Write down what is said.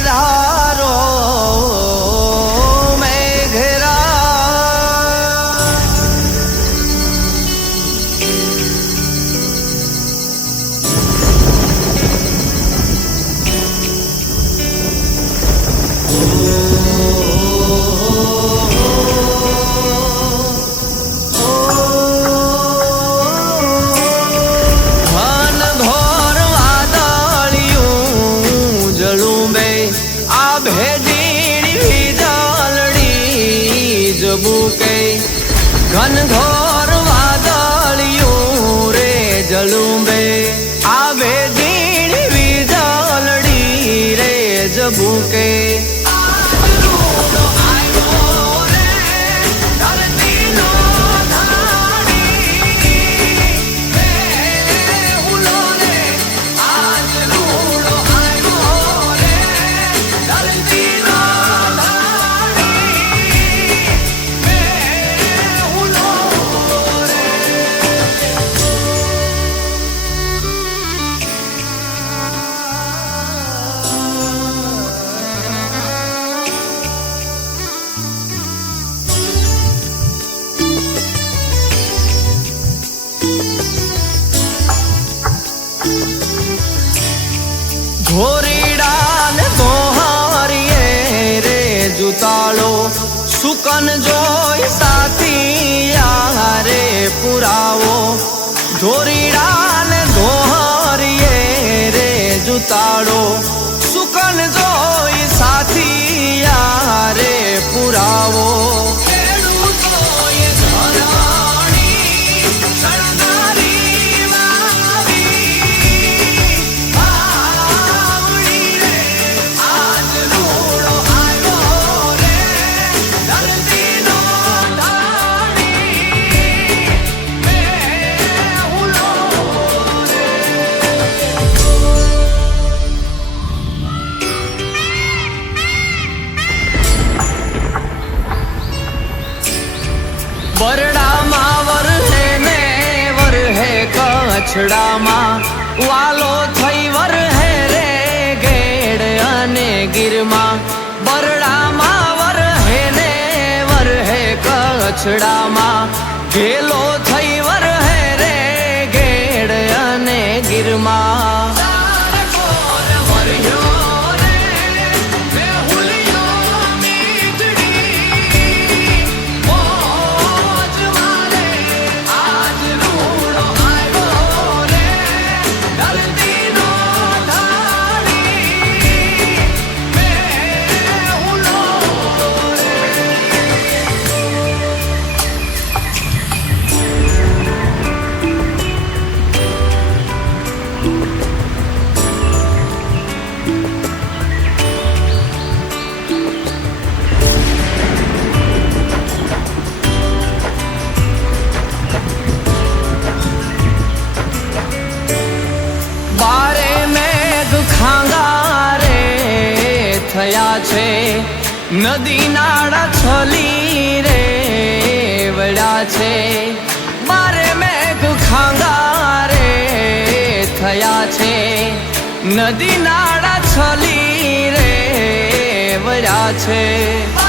પધારો મેઘરા घन घोर वादळियों रे जलुंबे आवे दीन वीजलड़ी रे जबूके घोरीड़ा ने तोहारिए रे जुतालो सुकन जोई साथी यारे पुरावो घोरीड़ा ने तोहारिए रे जुतालो सुकन जोई साथी यारे पुरावो बरड़ा मां वर है ने वर है कछड़ा मां वालो थई वर है रे गेड़ अने गिरमा बरड़ा मां वर है ने वर है कछड़ा मां गेलो थई वर है रे गेड़ अने गिरमा नदी नाड़ा छली रे वड़ा छे मारे मेघ खांगा रे थया छे नदी नाड़ा छली रे वड़ा छे।